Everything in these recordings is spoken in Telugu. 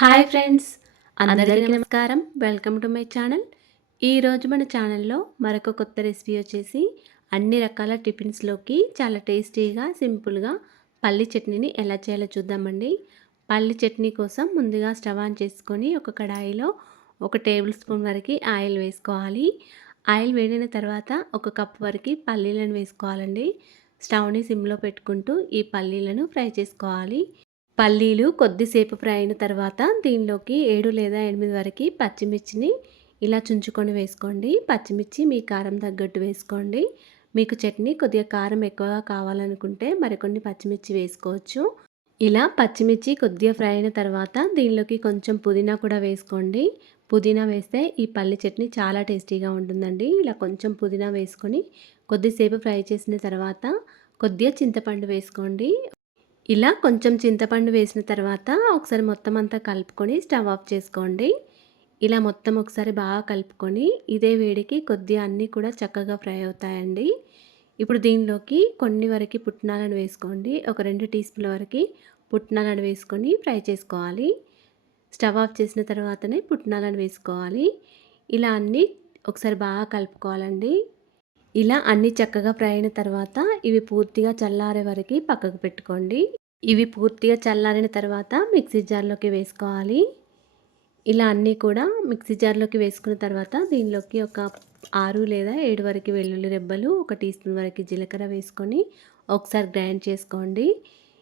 హాయ్ ఫ్రెండ్స్ అందరికీ నమస్కారం. Welcome to my channel. ఈరోజు మన ఛానల్లో మరొక కొత్త రెసిపీ వచ్చేసి అన్ని రకాల టిఫిన్స్లోకి చాలా టేస్టీగా సింపుల్గా పల్లి చట్నీని ఎలా చేయాలో చూద్దామండి. పల్లి చట్నీ కోసం ముందుగా స్టవ్ ఆన్ చేసుకొని ఒక కడాయిలో ఒక టేబుల్ స్పూన్ వరకు ఆయిల్ వేసుకోవాలి. ఆయిల్ వేడిన తర్వాత ఒక కప్ వరకు పల్లీలను వేసుకోవాలండి. స్టవ్ని సిమ్లో పెట్టుకుంటూ ఈ పల్లీలను ఫ్రై చేసుకోవాలి. పల్లీలు కొద్దిసేపు ఫ్రై అయిన తర్వాత దీనిలోకి ఏడు లేదా ఎనిమిది వరకు పచ్చిమిర్చిని ఇలా చుంచుకొని వేసుకోండి. పచ్చిమిర్చి మీ కారం తగ్గట్టు వేసుకోండి. మీకు చట్నీ కొద్దిగా కారం ఎక్కువగా కావాలనుకుంటే మరికొన్ని పచ్చిమిర్చి వేసుకోవచ్చు. ఇలా పచ్చిమిర్చి కొద్దిగా ఫ్రై అయిన తర్వాత దీనిలోకి కొంచెం పుదీనా కూడా వేసుకోండి. పుదీనా వేస్తే ఈ పల్లి చట్నీ చాలా టేస్టీగా ఉంటుందండి. ఇలా కొంచెం పుదీనా వేసుకొని కొద్దిసేపు ఫ్రై చేసిన తర్వాత కొద్దిగా చింతపండు వేసుకోండి. ఇలా కొంచెం చింతపండు వేసిన తర్వాత ఒకసారి మొత్తం అంతా కలుపుకొని స్టవ్ ఆఫ్ చేసుకోండి. ఇలా మొత్తం ఒకసారి బాగా కలుపుకొని ఇదే వేడికి కొద్దిగా అన్నీ కూడా చక్కగా ఫ్రై అవుతాయండి. ఇప్పుడు దీనిలోకి కొన్ని వరకు పుట్నాలను వేసుకోండి. ఒక రెండు టీ స్పూన్ల వరకు పుట్నాలను వేసుకొని ఫ్రై చేసుకోవాలి. స్టవ్ ఆఫ్ చేసిన తర్వాతనే పుట్నాలను వేసుకోవాలి. ఇలా అన్నీ ఒకసారి బాగా కలుపుకోవాలండి. ఇలా అన్నీ చక్కగా ఫ్రై అయిన తర్వాత ఇవి పూర్తిగా చల్లారే వరకు పక్కకు పెట్టుకోండి. ఇవి పూర్తిగా చల్లారిన తర్వాత మిక్సీ జార్లోకి వేసుకోవాలి. ఇలా అన్నీ కూడా మిక్సీ జార్లోకి వేసుకున్న తర్వాత దీనిలోకి ఒక ఆరు లేదా ఏడు వరకు వెల్లుల్లి రెబ్బలు ఒక టీ స్పూన్ వరకు జీలకర్ర వేసుకొని ఒకసారి గ్రైండ్ చేసుకోండి.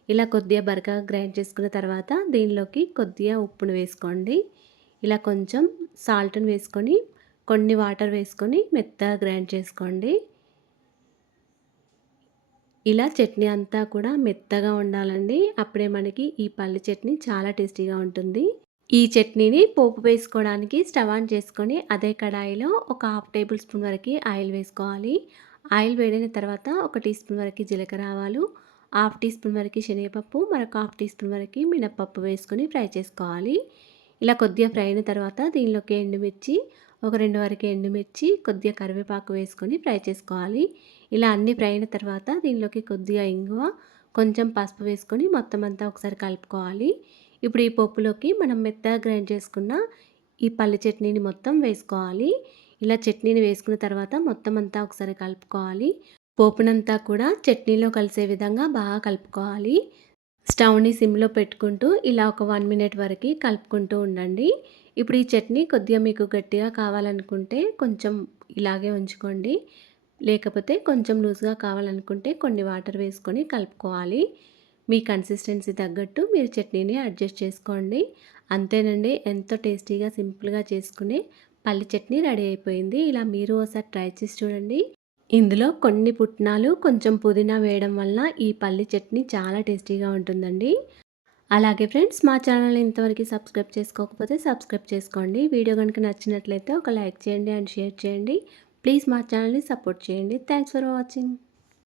ఇలా కొద్దిగా బరకగా గ్రైండ్ చేసుకున్న తర్వాత దీనిలోకి కొద్దిగా ఉప్పును వేసుకోండి. ఇలా కొంచెం సాల్ట్ని వేసుకొని కొన్ని వాటర్ వేసుకొని మెత్తగా గ్రైండ్ చేసుకోండి. ఇలా చట్నీ అంతా కూడా మెత్తగా ఉండాలండి. అప్పుడే మనకి ఈ పల్లి చట్నీ చాలా టేస్టీగా ఉంటుంది. ఈ చట్నీని పోపు వేసుకోవడానికి స్టవ్ ఆన్ చేసుకొని అదే కడాయిలో ఒక హాఫ్ టేబుల్ స్పూన్ వరకు ఆయిల్ వేసుకోవాలి. ఆయిల్ వేడిన తర్వాత ఒక టీ స్పూన్ వరకు జీలకర్ర ఆవాలు హాఫ్ టీ స్పూన్ వరకు శనగపప్పు మరొక హాఫ్ టీ స్పూన్ వరకు మినప్పప్పు వేసుకొని ఫ్రై చేసుకోవాలి. ఇలా కొద్దిగా ఫ్రై అయిన తర్వాత దీనిలోకి ఎండుమిర్చి ఒక రెండు వరకు ఎండుమిర్చి కొద్దిగా కరివేపాకు వేసుకొని ఫ్రై చేసుకోవాలి. ఇలా అన్ని ఫ్రై అయిన తర్వాత దీనిలోకి కొద్దిగా ఇంగువ కొంచెం పసుపు వేసుకొని మొత్తం అంతా ఒకసారి కలుపుకోవాలి. ఇప్పుడు ఈ పప్పులోకి మనం మెత్తగా గ్రైండ్ చేసుకున్న ఈ పల్లి చట్నీని మొత్తం వేసుకోవాలి. ఇలా చట్నీని వేసుకున్న తర్వాత మొత్తం అంతా ఒకసారి కలుపుకోవాలి. పోపునంతా కూడా చట్నీలో కలిసే విధంగా బాగా కలుపుకోవాలి. స్టవ్ని సిమ్లో పెట్టుకుంటూ ఇలా ఒక వన్ మినిట్ వరకు కలుపుకుంటూ ఉండండి. ఇప్పుడు ఈ చట్నీ కొద్దిగా మీకు గట్టిగా కావాలనుకుంటే కొంచెం ఇలాగే ఉంచుకోండి. లేకపోతే కొంచెం లూజ్గా కావాలనుకుంటే కొన్ని వాటర్ వేసుకొని కలుపుకోవాలి. మీ కన్సిస్టెన్సీ తగ్గట్టు మీరు చట్నీని అడ్జస్ట్ చేసుకోండి. అంతేనండి ఎంతో టేస్టీగా సింపుల్గా చేసుకునే పల్లి చట్నీ రెడీ అయిపోయింది. ఇలా మీరు ఒకసారి ట్రై చేసి చూడండి. ఇందులో కొన్ని పుట్నాలు కొంచెం పుదీనా వేయడం వల్ల ఈ పల్లి చట్నీ చాలా టేస్టీగా ఉంటుందండి. అలాగే ఫ్రెండ్స్ మా ఛానల్ ఇంతవరకు సబ్స్క్రైబ్ చేసుకోకపోతే సబ్స్క్రైబ్ చేసుకోండి. వీడియో కనుక నచ్చినట్లయితే ఒక లైక్ చేయండి అండ్ షేర్ చేయండి. ప్లీజ్ మా ఛానల్ని సపోర్ట్ చేయండి. Thanks for watching.